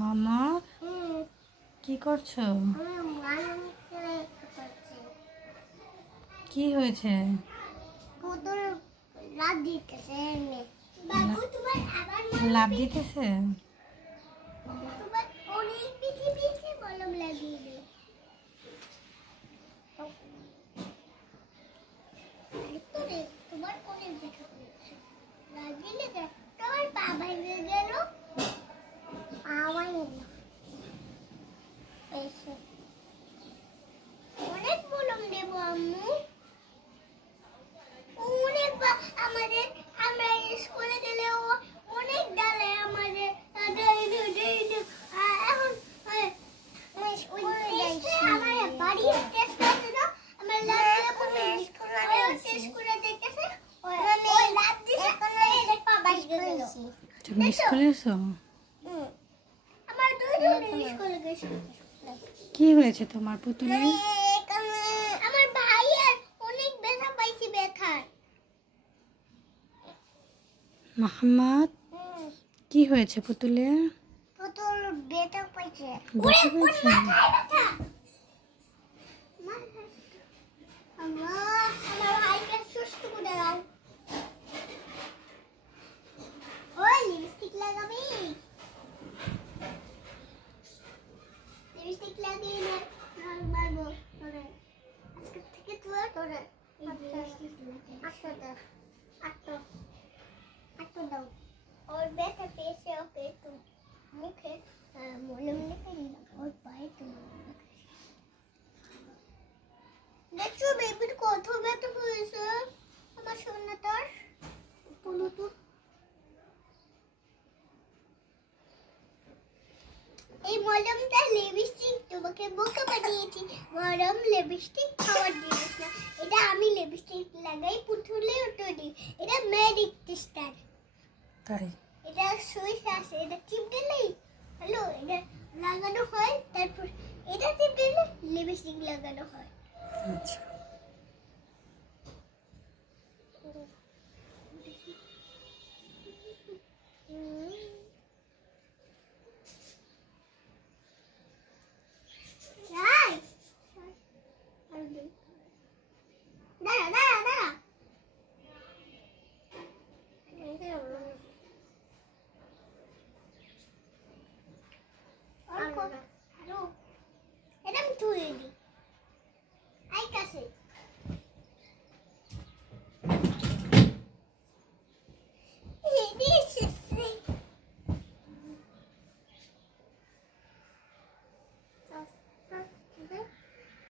মামা কি করছো? কি হয়েছে? লাভ দিতেছে? অনেক বললাম দেবো আম্মু, অনেক আমাদের আমরা স্কুলে গেলেও অনেক ডালে আমাদের এখন আমার বাড়ি টেস্ট আছে না, আমার টেস্ট করে দেখতেছে ওই লাভ দিছে এই পাবা গেল। তুমি স্কুলে এসো? আমার দুইজন স্কুলে গেছে। কি হয়েছে তোমার পুতুলে? আমার ভাইয়ের অনেক ব্যথা পাইছে, ব্যথা। মোহাম্মদ কি হয়েছে পুতুলে? পুতুল ব্যথা পাইছে। ব্যথা পেয়েছে? আমার ভাইকে সুস্থ করে দাও। ওই লিপস্টিক লাগাবি? লিপস্টিক লাগিয়ে নে, মারবো তোরে আজকে থেকে। তোরে আটটা দাও। ওর ব্যথা পেয়েছে, ওকে একটু মুখে মলম লিখে দিলাম, ওর পায়ে একটু দেখছো বেবির কত ব্যথা হয়েছে। আমার সোনাটার বলো তো, এই মলমটা লিপস্টিক তোমাকে বোকা বানিয়েছি। মলম লিপস্টিক খাওয়ার জিনিস না, এটা আমি লিপস্টিক লাগাই পুতুলে উঠি। এটা মেডিক টেস্টার, তাই? এটা সুইচ আছে, এটা টিপ দিলেই হ্যালো এটা লাগানো হয়, তারপর এটা টিপ দিলে লিপস্টিক লাগানো হয়। আচ্ছা।